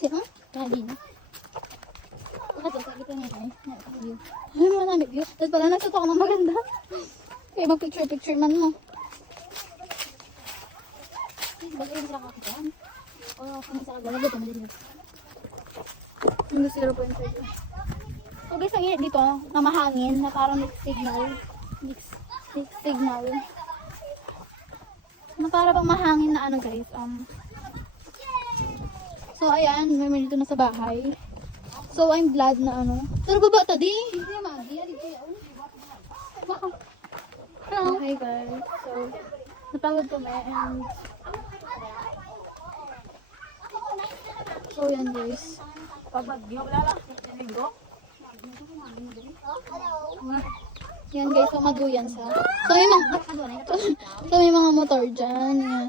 Sino? Lagi na. Bakit sa kita niya tayo? View. Ay, mga nami view. Tapos pala nagsuto ako ng maganda. Kaya mag-picture man mo. Bagay yung sarang kakita. O, kung sa kagala, dito mo dito. Yung 0.5. So guys, ang init dito na mahangin na parang mixed signal. Mixed signal. Na para bang mahangin na ano guys. So ayan, may dito na sa bahay. So I'm glad na ano. Pero baba ta di. Hindi magi, dito yaw. Hello. Hi guys. So napagod kami and so yan guys. Yan guys, so maduyan sa. So may mga motor dyan. Yan.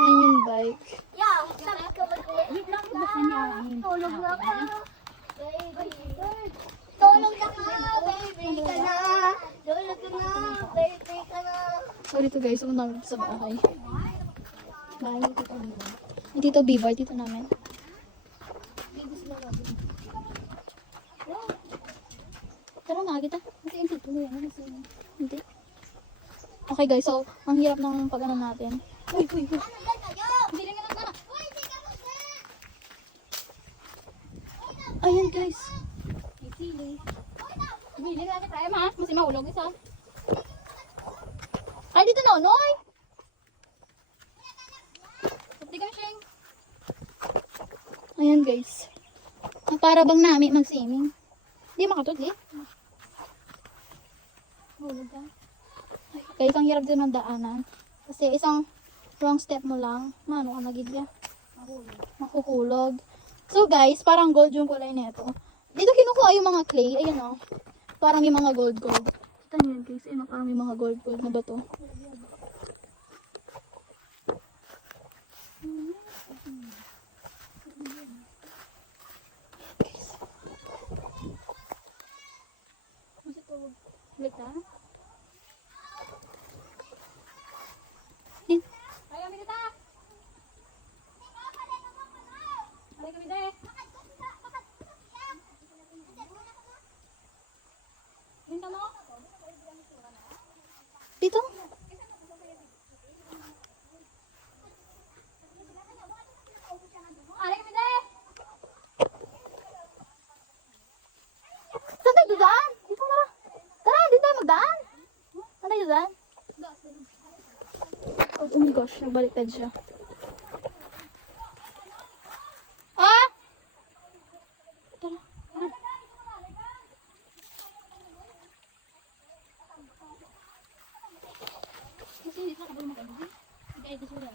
Yan yung bike. Tulog na ka. Tulog na ka, baby ka na. Tulog ka na, baby ka na. So dito guys, pumunta kami sa bahay. Bahay ni Tito Biboy. Ni Tito Biboy, dito namin. Tara nga kita. Kasi yung tito yan. Hindi. Okay guys, so ang hirap ng pag-ano natin. Uy. Hindi lang na. Ayan guys. Sili. Bili na natin tayo ma. Kasi maulog isa. Ay, dito na, Noy! Pati kami siyang. Ayan guys. Para bang namin mag-swimming. Hindi makatod eh. Hulog ka. Guys, ang hirap din ng daanan. Kasi isang wrong step mo lang. Mano ka nagigla. Makukulog. So guys, parang gold yung kulay nito. Dito kinukuha yung mga clay. Ayan o. Parang yung mga gold. Kita nyo yun guys. Ayan o, parang yung mga gold na bato. Balik na. Ayaw, minita! Balik kami deh. Minta mo? Dito? Balik kami deh. Saan tayo dudaan? Dito na. Tara, dito tayo magdaan. Saan tayo dudaan? Oh my gosh, nagbaliktad siya. Ah! Tara. Kasi hindi ka kabal mag-abigay. Hindi kayo gusto na.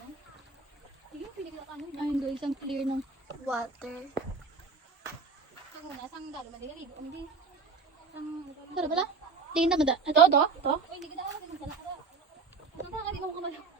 Sige, pili ka kanon. Ayun guys, ang clear ng water. Ito muna, sang galo, madigali. Tara pala. Tingin na mada. Ito. Uy, hindi ka daw. Saan ka? Hindi ka mo kamalo.